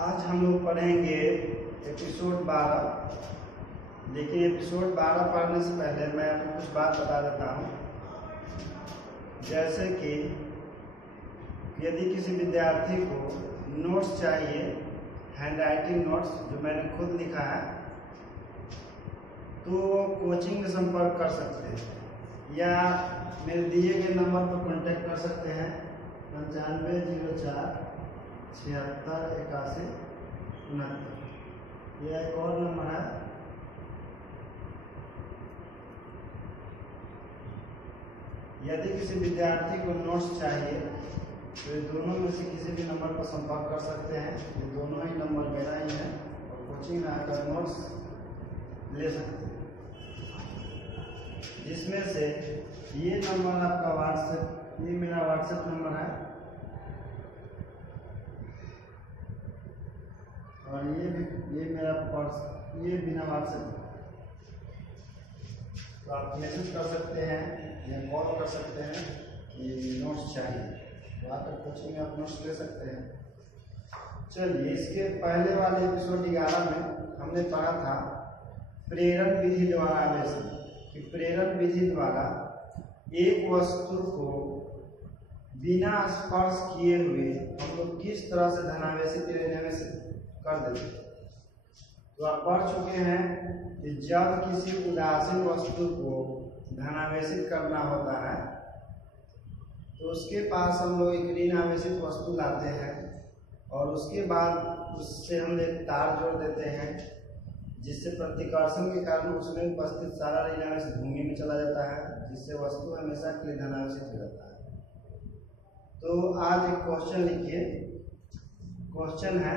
आज हम लोग पढ़ेंगे एपिसोड 12। देखिए, एपिसोड 12 पढ़ने से पहले मैं आपको कुछ बात बता देता हूँ। जैसे कि यदि किसी विद्यार्थी को नोट्स चाहिए, हैंड राइटिंग नोट्स जो मैंने खुद लिखा है, तो वो कोचिंग में संपर्क कर सकते हैं या मेरे दिए गए नंबर पर कांटेक्ट कर सकते हैं 9504 76 81 69। यह एक और नंबर है। यदि किसी विद्यार्थी को नोट्स चाहिए तो ये दोनों में से किसी भी नंबर पर संपर्क कर सकते हैं। ये दोनों ही नंबर मेरा ही है और कोचिंग में आकर नोट्स ले सकते हैं। जिसमें से ये नंबर आपका व्हाट्सएप, ये मेरा व्हाट्सएप नंबर है और ये मेरा पर्स, ये बिना व्हाट्सएप। तो आप मैसेज कर सकते हैं या कॉल कर सकते हैं कि नोट्स चाहिए, तो आकर कोचिंग में आप नोट्स ले सकते हैं। चलिए, इसके पहले वाले एपिसोड 11 में हमने पढ़ा था प्रेरण विधि द्वारा आवेशन, कि प्रेरण विधि द्वारा एक वस्तु को बिना स्पर्श किए हुए हम लोग किस तरह से धनावेशित ऋणावेशित कर देते हैं। तो आप पढ़ चुके हैं कि जब किसी उदासीन वस्तु को धनावेशित करना होता है तो उसके पास हम लोग एक ऋण आवेशित वस्तु लाते हैं और उसके बाद उससे हम एक तार जोड़ देते हैं, जिससे प्रतिकर्षण के कारण उसमें उपस्थित सारा ऋण आवेश भूमि में चला जाता है, जिससे वस्तु हमेशा के लिए धनावेशित हो जाता है। तो आज एक क्वेश्चन लिखिए। क्वेश्चन है,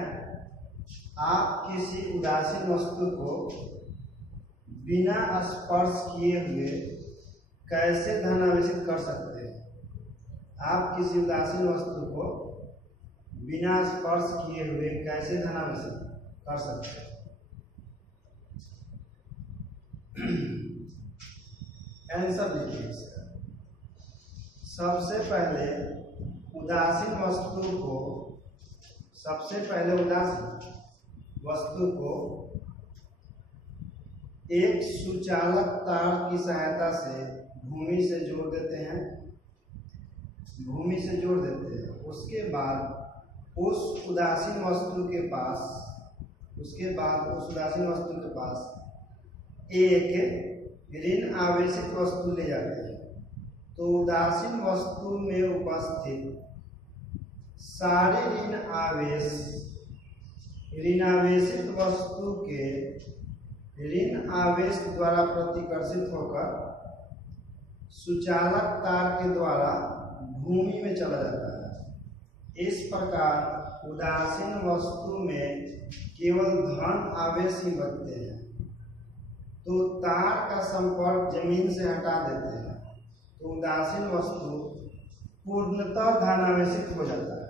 आप किसी उदासीन वस्तु को बिना स्पर्श किए हुए कैसे धनावेशित कर सकते हैं। आप किसी उदासीन वस्तु को बिना स्पर्श किए हुए कैसे धनावेशित कर सकते हैं। आंसर लिखिए इसका। सबसे पहले उदासीन वस्तु को एक सुचालक तार की सहायता से भूमि से जोड़ देते हैं। उसके बाद उस उदासीन वस्तु के पास एक ऋण आवेशित वस्तु ले जाते हैं। तो उदासीन वस्तु में उपस्थित सारे ऋणावेशित वस्तु के ऋण आवेश द्वारा प्रतिकर्षित होकर सुचालक तार के द्वारा भूमि में चला जाता है। इस प्रकार उदासीन वस्तु में केवल धन आवेश ही बचते हैं। तो तार का संपर्क जमीन से हटा देते हैं तो उदासीन वस्तु पूर्णतः धनावेशित हो जाता है।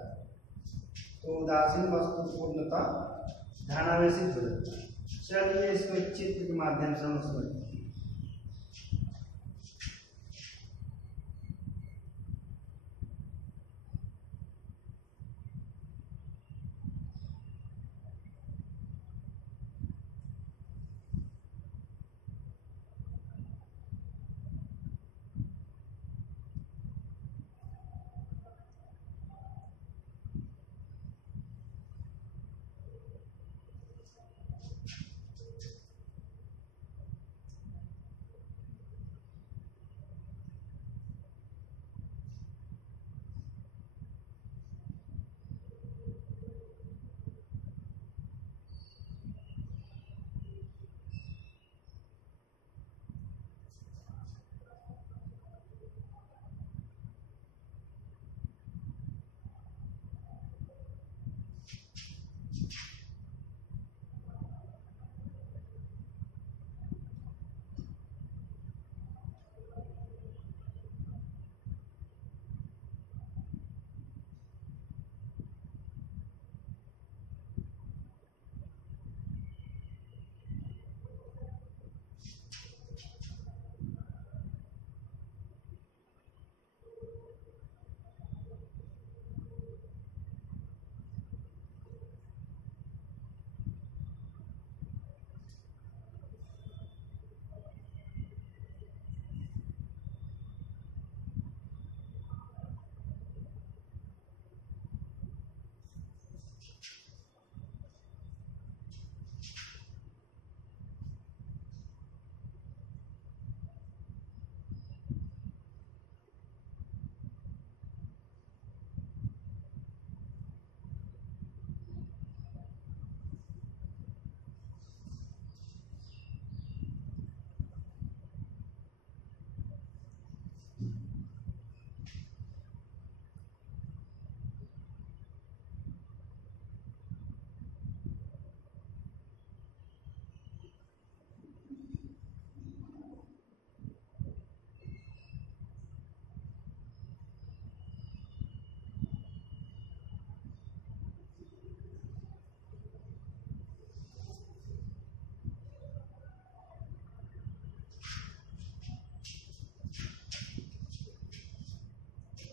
चलिए, इसको एक चित्र के माध्यम से हम समझते हैं।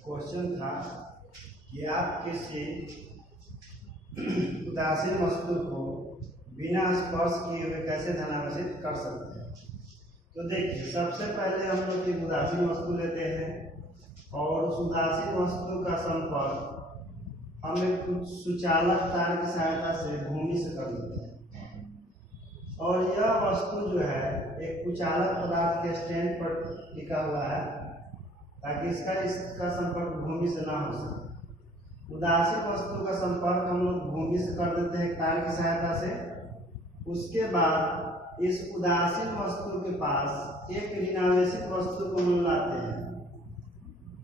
क्वेश्चन था कि आप किसी उदासीन वस्तु को बिना स्पर्श किए हुए कैसे धनावेशित कर सकते हैं। तो देखिए, सबसे पहले हम लोग एक उदासीन वस्तु लेते हैं और उस उदासीन वस्तु का संपर्क हम एक सुचालक तार की सहायता से भूमि से कर देते हैं और यह वस्तु जो है एक कुचालक पदार्थ के स्टैंड पर टिका हुआ है ताकि इसका संपर्क भूमि से ना हो सके। उदासीन वस्तु का संपर्क हम लोग भूमि से कर देते हैं तार की सहायता से। उसके बाद इस उदासीन वस्तु के पास एक ऋणावेशित वस्तु को हम लाते हैं,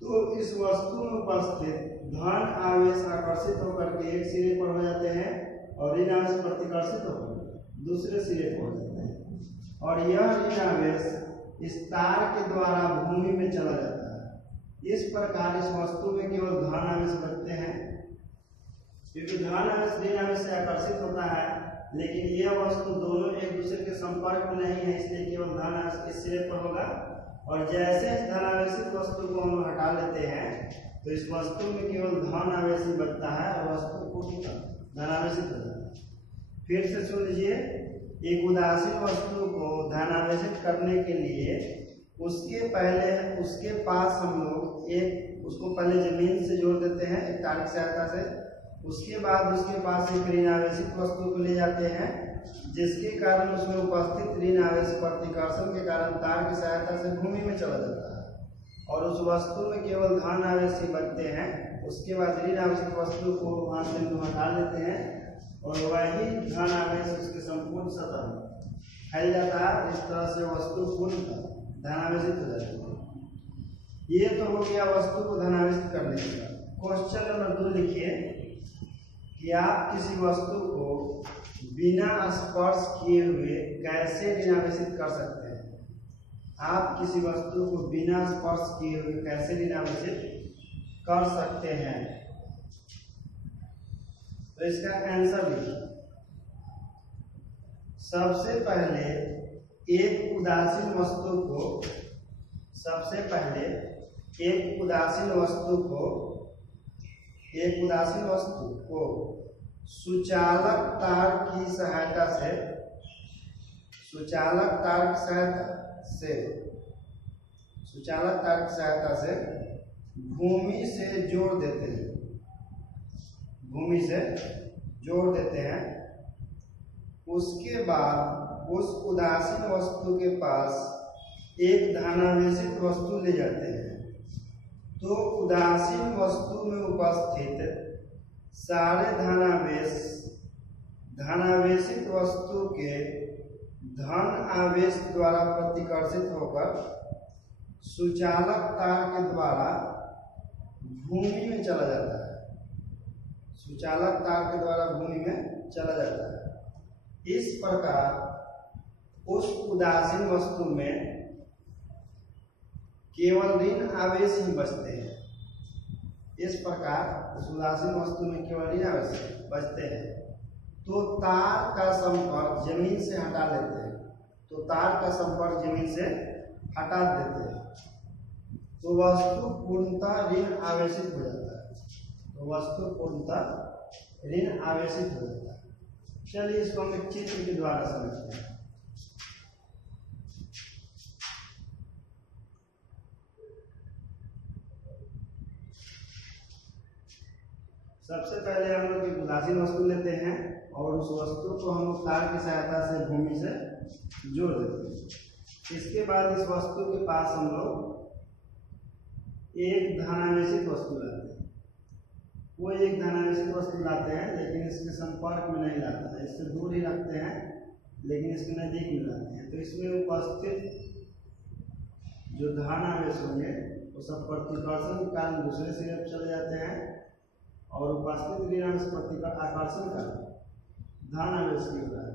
तो इस वस्तु में उपस्थित धन आवेश आकर्षित होकर के एक सिरे पर हो जाते हैं और ऋण आवेश प्रतिकर्षित होकर दूसरे सिरे पर हो जाते हैं और यह ऋण आवेश इस तार के द्वारा भूमि में चला जाता है। इस प्रकार इस वस्तु में केवल धन आवेश बचते हैं, क्योंकि धन आवेश ऋण आवेश से आकर्षित होता है, लेकिन यह वस्तु दोनों एक दूसरे के संपर्क में नहीं है, इसलिए केवल धन आवेश इस सिरे पर होगा। और जैसे इस धनावेशित वस्तु को हम हटा लेते हैं तो इस वस्तु में केवल धन आवेश ही बचता है और वस्तु पूर्णतः धनावेशित हो जाता है। फिर से सुन लीजिए, एक उदासीन वस्तु को धनावेशित करने के लिए उसके पास हम लोग उसको पहले जमीन से जोड़ देते हैं एक तार की सहायता से। उसके बाद उसके पास एक ऋणावेशित वस्तु को ले जाते हैं, जिसके कारण उसमें उपस्थित ऋण आवेश प्रतिकर्षण के कारण तार की सहायता से भूमि में चला जाता है और उस वस्तु में केवल धन आवेश ही बचते हैं। उसके बाद ऋण आवेशित वस्तु को वहां से हटा लेते हैं और वही धन आवेश उसके संपूर्ण सतह में फैल जाता है। इस तरह से वस्तु पूर्ण धनावेशित हो जाती है। ये तो हो गया वस्तु को धनावेशित करने का। क्वेश्चन नंबर 2 लिखिए कि आप किसी वस्तु को बिना स्पर्श किए हुए कैसे ऋणावेशित कर सकते हैं। आप किसी वस्तु को बिना स्पर्श किए हुए कैसे ऋणावेशित कर सकते हैं, तो इसका आंसर लिखिए। सबसे पहले एक उदासीन वस्तु को सुचालक तार की सहायता से भूमि से जोड़ देते हैं। उसके बाद उस उदासीन वस्तु के पास एक धनावेशित वस्तु ले जाते हैं, तो उदासीन वस्तु में उपस्थित सारे धनावेशित वस्तु के धन आवेश द्वारा प्रतिकर्षित होकर सुचालक तार के द्वारा भूमि में चला जाता है। इस प्रकार उस उदासीन वस्तु में केवल ऋण आवेश ही बचते हैं। तो तार का संपर्क जमीन से हटा लेते हैं, तो वस्तु पूर्णतः ऋण आवेशित हो जाता है। चलिए इसको हम एक चित्र के द्वारा समझते हैं। सबसे पहले हम लोग एक उदासीन वस्तु लेते हैं और उस वस्तु को हम लोग तार की सहायता से भूमि से जोड़ देते हैं। इसके बाद इस वस्तु के पास हम लोग एक धनावेशित वस्तु लाते हैं, लेकिन इसके संपर्क में नहीं लाते हैं, इससे दूर ही रखते हैं, लेकिन इसके नजदीक में लाते हैं। तो इसमें उपस्थित जो धनावेश होंगे वो सब प्रतिकर्षण के कारण दूसरे सिरे पर चले जाते हैं और उपस्थित ऋण आवेश आकर्षण का धन आवेश की होता है।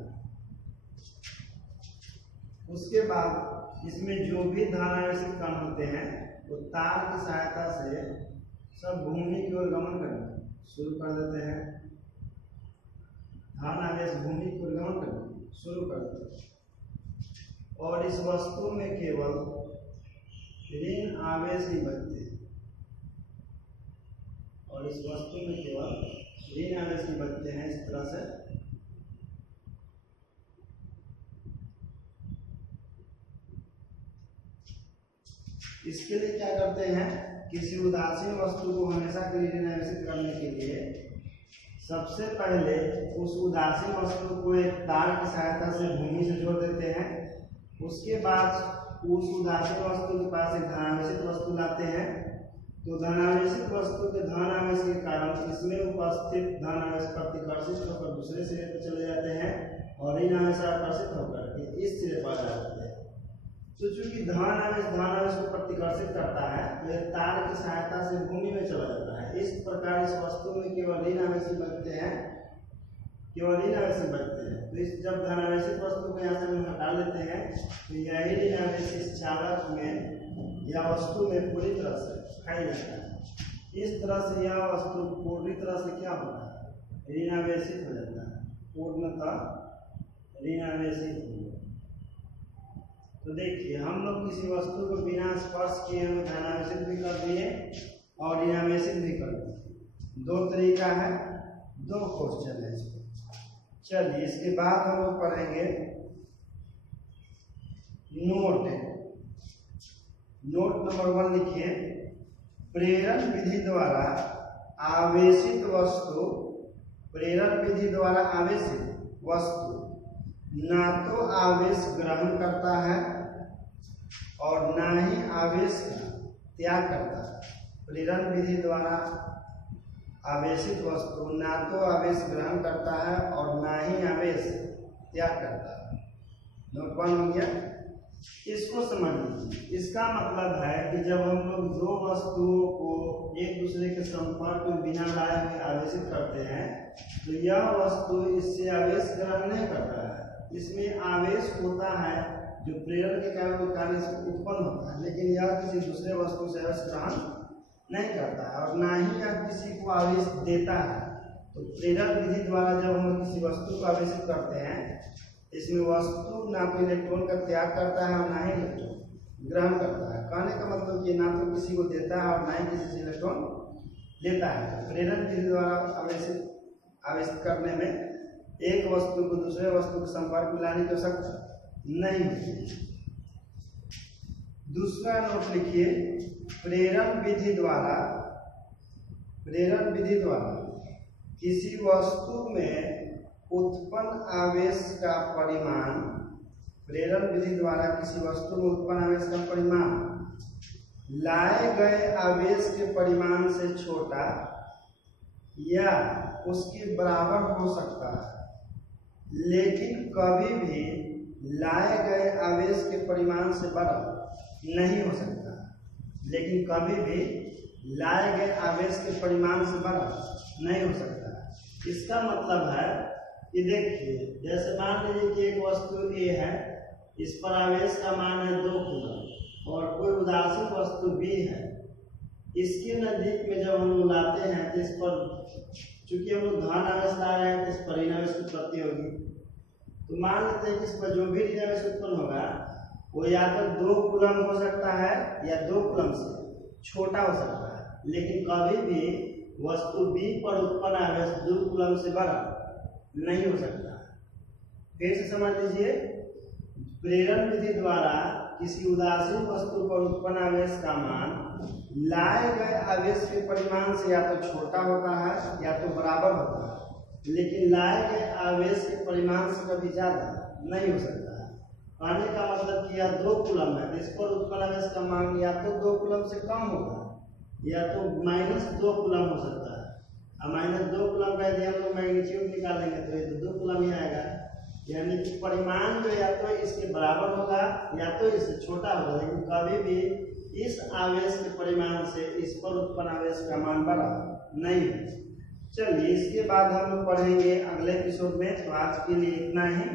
उसके बाद इसमें जो भी धन आवेशित कण होते हैं वो तार की सहायता से सब भूमि की ओर गमन करना शुरू कर देते हैं। धन आवेश भूमि की ओर गमन करना शुरू कर देते हैं और इस वस्तु में केवल ऋण आवेश ही बचते हैं। इस वस्तु में केवल ऋण आवेश ही बचते हैं। इस तरह से इसके लिए क्या करते हैं, किसी उदासीन वस्तु को हमेशा के लिए ऋण आवेशित करने के लिए सबसे पहले उस उदासीन वस्तु को एक तार की सहायता से भूमि से जोड़ देते हैं। उसके बाद उस उदासीन वस्तु के पास एक धनावेशित वस्तु लाते हैं। तो धनावेशित वस्तु के धन आवेश के कारण इसमें उपस्थित धन आवेश प्रतिकर्षित होकर दूसरे सिरे पर चले जाते हैं और ऋण आवेश आकर्षित होकर के इस सिरे पर आ जाते हैं। तो चूंकि धन आवेश को प्रतिकर्षित करता है तो यह तार की सहायता से भूमि में चला जाता है। इस प्रकार इस वस्तु में केवल ऋण आवेश ही बचते हैं, केवल ऋण आवेश ही बचते हैं। तो इस जब धनावेशित वस्तु को यहाँ से हम हटा लेते हैं तो यही ऋण आवेश इस चालक में या वस्तु में पूरी तरह से खाई जाता है। इस तरह से यह वस्तु पूरी तरह से क्या होता है, ऋण आवेशित हो जाता है, पूर्णतः ऋण आवेशित हो जाता है। तो देखिए हम लोग किसी वस्तु को बिना स्पर्श किए हुए धनावेशित भी कर दिए और ऋणावेशित भी कर दिए। दो तरीका है, दो क्वेश्चन है इसमें। चलिए इसके बाद हम लोग पढ़ेंगे नोट नंबर 1 लिखिए। प्रेरण विधि द्वारा आवेशित वस्तु, प्रेरण विधि द्वारा आवेशित वस्तु ना तो आवेश ग्रहण करता है और ना ही आवेश का त्याग करता है। प्रेरण विधि द्वारा आवेशित वस्तु ना तो आवेश ग्रहण करता है और ना ही आवेश त्याग करता है। नोट 1 हो गया। इसको समझ लीजिए। इसका मतलब है कि जब हम लोग दो वस्तुओं को एक दूसरे के संपर्क में बिना लाए हुए आवेशित करते हैं तो यह वस्तु इससे आवेश ग्रहण नहीं करता है। इसमें आवेश होता है जो प्रेरण के कार्य से उत्पन्न होता है, लेकिन यह किसी दूसरे वस्तु से आवेश ग्रहण नहीं करता है और ना ही यह किसी को आवेश देता है। तो प्रेरण विधि द्वारा जब हम किसी वस्तु को आवेशित करते हैं इसमें वस्तु ना तो इलेक्ट्रॉन का त्याग करता है और ना ही इलेक्ट्रॉन ग्रहण करता है। कहने का मतलब कि ना तो किसी को देता है और ना ही किसी से इलेक्ट्रॉन लेता है। प्रेरण विधि द्वारा आवेशित करने में एक वस्तु को दूसरे वस्तु के संपर्क में लाने की आवश्यकता नहीं होती। दूसरा नोट लिखिए। प्रेरण विधि द्वारा किसी वस्तु में उत्पन्न आवेश का परिमाण, प्रेरण विधि द्वारा किसी वस्तु में उत्पन्न आवेश का परिमाण लाए गए आवेश के परिमाण से छोटा या उसके बराबर हो सकता है, लेकिन कभी भी लाए गए आवेश के परिमाण से बड़ा नहीं हो सकता। लेकिन कभी भी लाए गए आवेश के परिमाण से बड़ा नहीं हो सकता। इसका मतलब है कि देखिए जैसे मान लीजिए कि एक वस्तु A है, इस पर आवेश का मान है 2 कूलम और कोई उदासीन वस्तु B है, इसके नजदीक में जब हम लाते हैं तो इस पर चूंकि हम लोग धन आवेश ला रहे हैं तो इस पर ऋण आवेश की उत्पत्ति होगी। तो मान लेते हैं कि इस पर जो भी ऋण आवेश उत्पन्न होगा वो या तो 2 कूलम हो सकता है या 2 कूलम से छोटा हो सकता है, लेकिन कभी भी वस्तु B पर उत्पन्न आवेश 2 कूलम से बड़ा नहीं हो सकता। फिर से समझ लीजिए। प्रेरण विधि द्वारा किसी उदासीन वस्तु पर उत्पन्न आवेश का मान लाए गए आवेश के परिमाण से या तो छोटा होता है या तो बराबर होता है, लेकिन लाए गए आवेश के परिमाण से कभी ज्यादा नहीं हो सकता है। कहने का मतलब कि यह 2 कूलम है, इस पर उत्पन्न आवेश का मान या तो 2 कूलम से कम होगा या तो -2 कूलम हो सकता है। अब -2 कूलम का यदि हम लोग मैग्नीट्यूड निकालेंगे तो ये तो 2 कूलम ही आएगा, यानी कि परिमाण जो या तो इसके बराबर होगा या तो इससे छोटा होगा, लेकिन कभी भी इस आवेश के परिमाण से इस पर उत्पन्न आवेश का मान बड़ा नहीं है। चलिए इसके बाद हम लोग पढ़ेंगे अगले एपिसोड में। तो आज के लिए इतना ही।